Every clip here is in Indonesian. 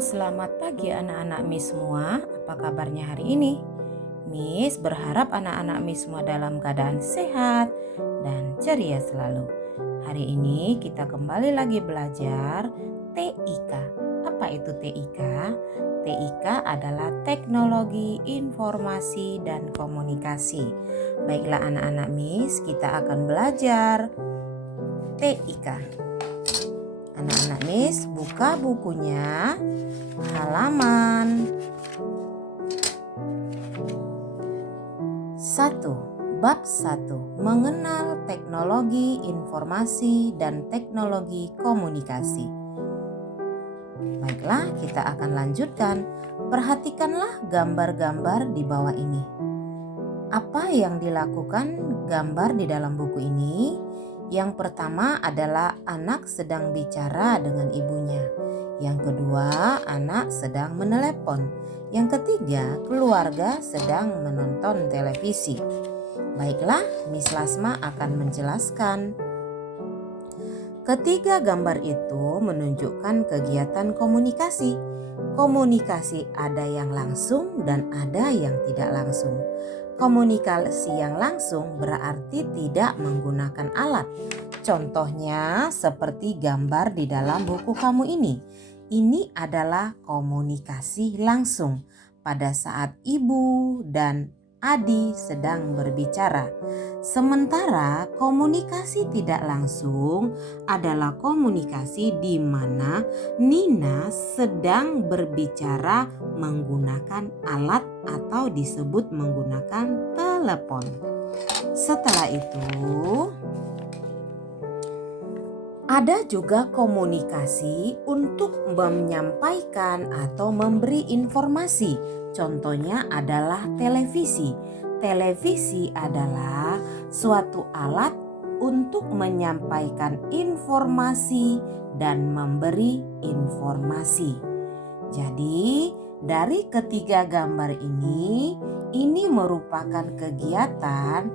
Selamat pagi anak-anak Miss semua. Apa kabarnya hari ini? Miss berharap anak-anak Miss semua dalam keadaan sehat dan ceria selalu. Hari ini kita kembali lagi belajar TIK. Apa itu TIK? TIK adalah Teknologi Informasi dan Komunikasi. Baiklah anak-anak Miss, kita akan belajar TIK. Anak-anak Miss, buka bukunya halaman 1. Bab 1. Mengenal teknologi informasi dan teknologi komunikasi. Baiklah, kita akan lanjutkan. Perhatikanlah gambar-gambar di bawah ini. Apa yang dilakukan gambar di dalam buku ini? Yang pertama adalah anak sedang bicara dengan ibunya. Yang kedua, anak sedang menelepon. Yang ketiga, keluarga sedang menonton televisi. Baiklah, Miss Lasma akan menjelaskan. Ketiga gambar itu menunjukkan kegiatan komunikasi. Komunikasi ada yang langsung dan ada yang tidak langsung. Komunikasi yang langsung berarti tidak menggunakan alat. Contohnya seperti gambar di dalam buku kamu ini. Ini adalah komunikasi langsung pada saat ibu dan Adi sedang berbicara. Sementara komunikasi tidak langsung adalah komunikasi di mana Nina sedang berbicara menggunakan alat atau disebut menggunakan telepon. Setelah itu, ada juga komunikasi untuk menyampaikan atau memberi informasi. Contohnya adalah televisi. Televisi adalah suatu alat untuk menyampaikan informasi dan memberi informasi. Jadi, dari ketiga gambar ini merupakan kegiatan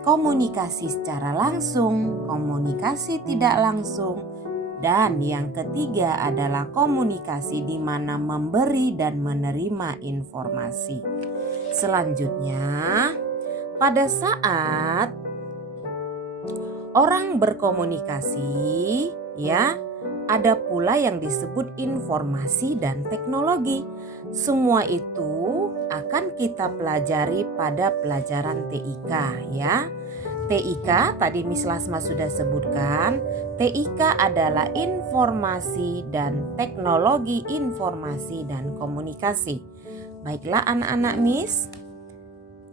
komunikasi secara langsung, komunikasi tidak langsung, dan yang ketiga adalah komunikasi di mana memberi dan menerima informasi. Selanjutnya, pada saat orang berkomunikasi, ada pula yang disebut informasi dan teknologi. Semua itu akan kita pelajari pada pelajaran TIK ya. TIK tadi Miss Lasma sudah sebutkan. TIK adalah informasi dan teknologi informasi dan komunikasi. Baiklah anak-anak Miss,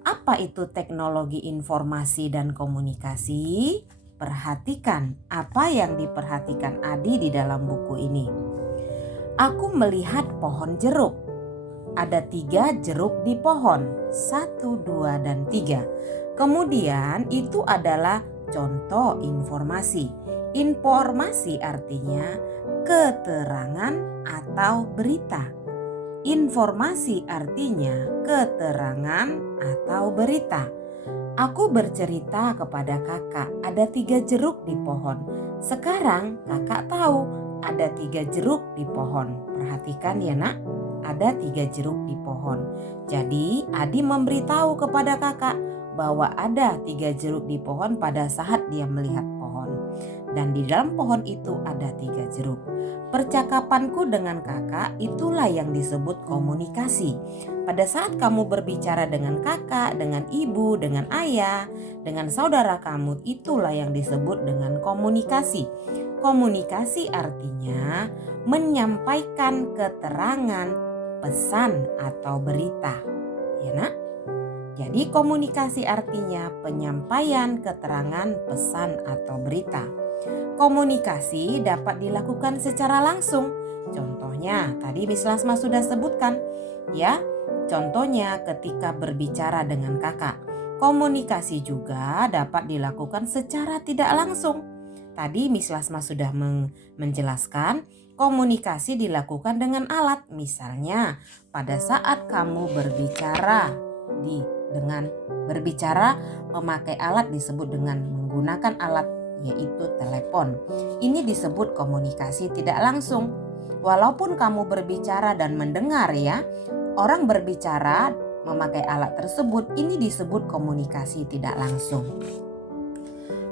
apa itu teknologi informasi dan komunikasi? Perhatikan apa yang diperhatikan Adi di dalam buku ini. Aku melihat pohon jeruk. Ada 3 jeruk di pohon, 1, 2, dan 3. Kemudian itu adalah contoh informasi. Informasi artinya keterangan atau berita. Informasi artinya keterangan atau berita. Aku bercerita kepada kakak, ada 3 jeruk di pohon. Sekarang kakak tahu ada 3 jeruk di pohon. Perhatikan ya nak, ada 3 jeruk di pohon. Jadi Adi memberitahu kepada kakak bahwa ada 3 jeruk di pohon pada saat dia melihat pohon. Dan di dalam pohon itu ada 3 jeruk. Percakapanku dengan kakak itulah yang disebut komunikasi. Pada saat kamu berbicara dengan kakak, dengan ibu, dengan ayah, dengan saudara kamu, itulah yang disebut dengan komunikasi. Komunikasi artinya menyampaikan keterangan, pesan atau berita. Ya nak? Jadi komunikasi artinya penyampaian keterangan, pesan atau berita. Komunikasi dapat dilakukan secara langsung. Contohnya tadi Miss Lasma sudah sebutkan ya. Contohnya ketika berbicara dengan kakak. Komunikasi juga dapat dilakukan secara tidak langsung. Tadi Miss Lasma sudah menjelaskan komunikasi dilakukan dengan alat. Misalnya pada saat kamu berbicara memakai alat disebut dengan menggunakan alat yaitu telepon. Ini disebut komunikasi tidak langsung. Walaupun kamu berbicara dan mendengar ya, orang berbicara memakai alat tersebut, ini disebut komunikasi tidak langsung.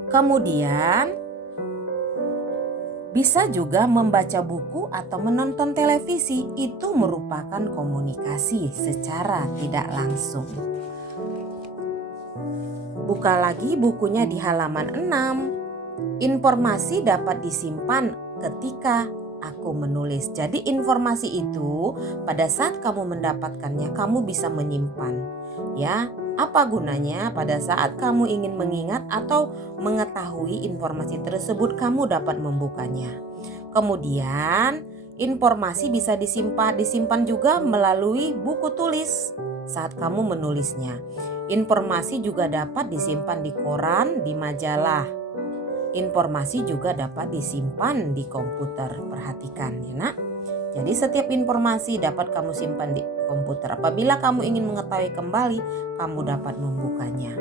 Kemudian bisa juga membaca buku atau menonton televisi, itu merupakan komunikasi secara tidak langsung. Buka lagi bukunya di halaman 6. Informasi dapat disimpan ketika aku menulis. Jadi informasi itu pada saat kamu mendapatkannya, kamu bisa menyimpan. Ya, apa gunanya pada saat kamu ingin mengingat atau mengetahui informasi tersebut, kamu dapat membukanya. Kemudian informasi bisa disimpan juga melalui buku tulis saat kamu menulisnya. Informasi juga dapat disimpan di koran, di majalah. Informasi juga dapat disimpan di komputer. Perhatikan ya nak. Jadi setiap informasi dapat kamu simpan di komputer. Apabila kamu ingin mengetahui kembali, kamu dapat membukanya.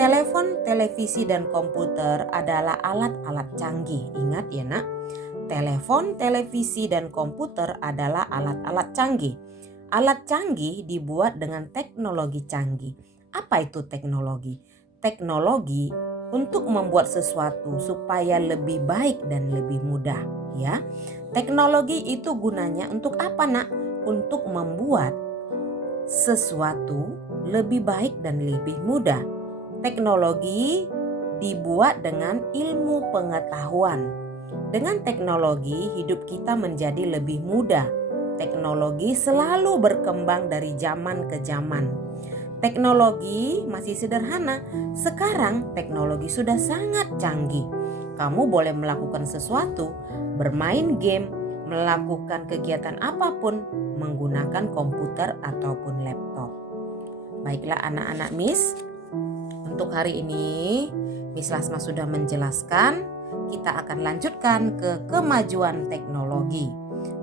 Telepon, televisi, dan komputer adalah alat-alat canggih. Ingat ya nak. Telepon, televisi, dan komputer adalah alat-alat canggih. Alat canggih dibuat dengan teknologi canggih. Apa itu teknologi? Teknologi untuk membuat sesuatu supaya lebih baik dan lebih mudah ya. Teknologi itu gunanya untuk apa nak? Untuk membuat sesuatu lebih baik dan lebih mudah. Teknologi dibuat dengan ilmu pengetahuan. Dengan teknologi hidup kita menjadi lebih mudah. Teknologi selalu berkembang dari zaman ke zaman. Teknologi masih sederhana. Sekarang teknologi sudah sangat canggih. Kamu boleh melakukan sesuatu, bermain game, melakukan kegiatan apapun menggunakan komputer ataupun laptop. Baiklah anak-anak Miss, untuk hari ini Miss Lasma sudah menjelaskan. Kita akan lanjutkan ke kemajuan teknologi.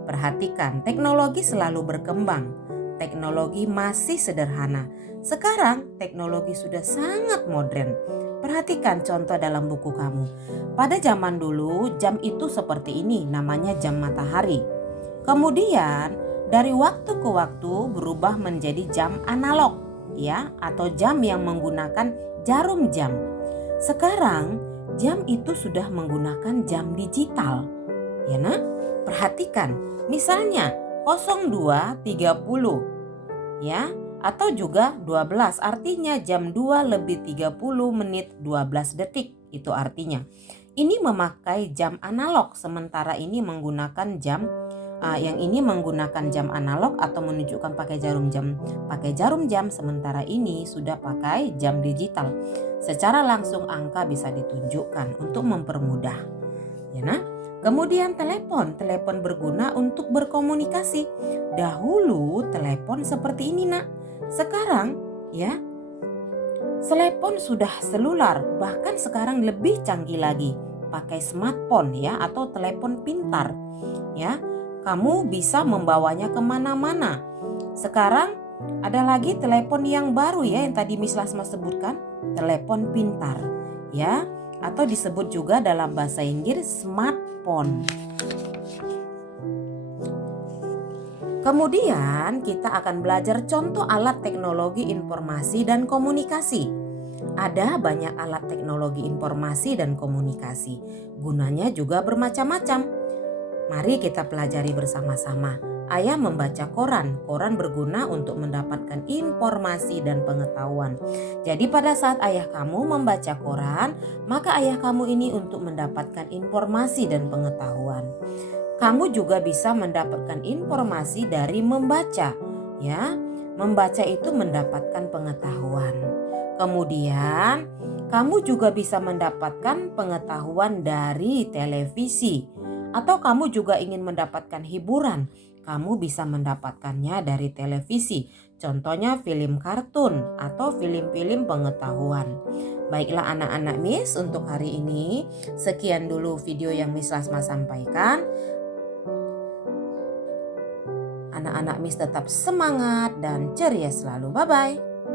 Perhatikan, teknologi selalu berkembang. Teknologi masih sederhana. Sekarang teknologi sudah sangat modern. Perhatikan contoh dalam buku kamu. Pada zaman dulu jam itu seperti ini, namanya jam matahari. Kemudian dari waktu ke waktu berubah menjadi jam analog ya, atau jam yang menggunakan jarum jam. Sekarang jam itu sudah menggunakan jam digital. Ya nak, perhatikan. Misalnya 02.30 ya, atau juga 12, artinya jam 2 lebih 30 menit 12 detik. Itu artinya ini memakai jam analog, sementara ini menggunakan jam yang ini menggunakan jam analog atau menunjukkan pakai jarum jam, sementara ini sudah pakai jam digital. Secara langsung angka bisa ditunjukkan untuk mempermudah. Ya nah, kemudian telepon berguna untuk berkomunikasi. Dahulu telepon seperti ini nak. Sekarang ya, telepon sudah selular, bahkan sekarang lebih canggih lagi, pakai smartphone ya, atau telepon pintar ya. Kamu bisa membawanya kemana-mana. Sekarang ada lagi telepon yang baru ya, yang tadi Miss Lasma sebutkan, telepon pintar ya, atau disebut juga dalam bahasa Inggris smartphone. Kemudian kita akan belajar contoh alat teknologi informasi dan komunikasi. Ada banyak alat teknologi informasi dan komunikasi. Gunanya juga bermacam-macam. Mari kita pelajari bersama-sama. Ayah membaca koran. Koran berguna untuk mendapatkan informasi dan pengetahuan. Jadi pada saat ayah kamu membaca koran, maka ayah kamu ini untuk mendapatkan informasi dan pengetahuan. Kamu juga bisa mendapatkan informasi dari membaca, ya. Membaca itu mendapatkan pengetahuan. Kemudian, kamu juga bisa mendapatkan pengetahuan dari televisi. Atau kamu juga ingin mendapatkan hiburan, kamu bisa mendapatkannya dari televisi. Contohnya film kartun atau film-film pengetahuan. Baiklah anak-anak Miss, untuk hari ini sekian dulu video yang Miss Lasma sampaikan. Anak-anak Miss tetap semangat dan ceria selalu. Bye-bye.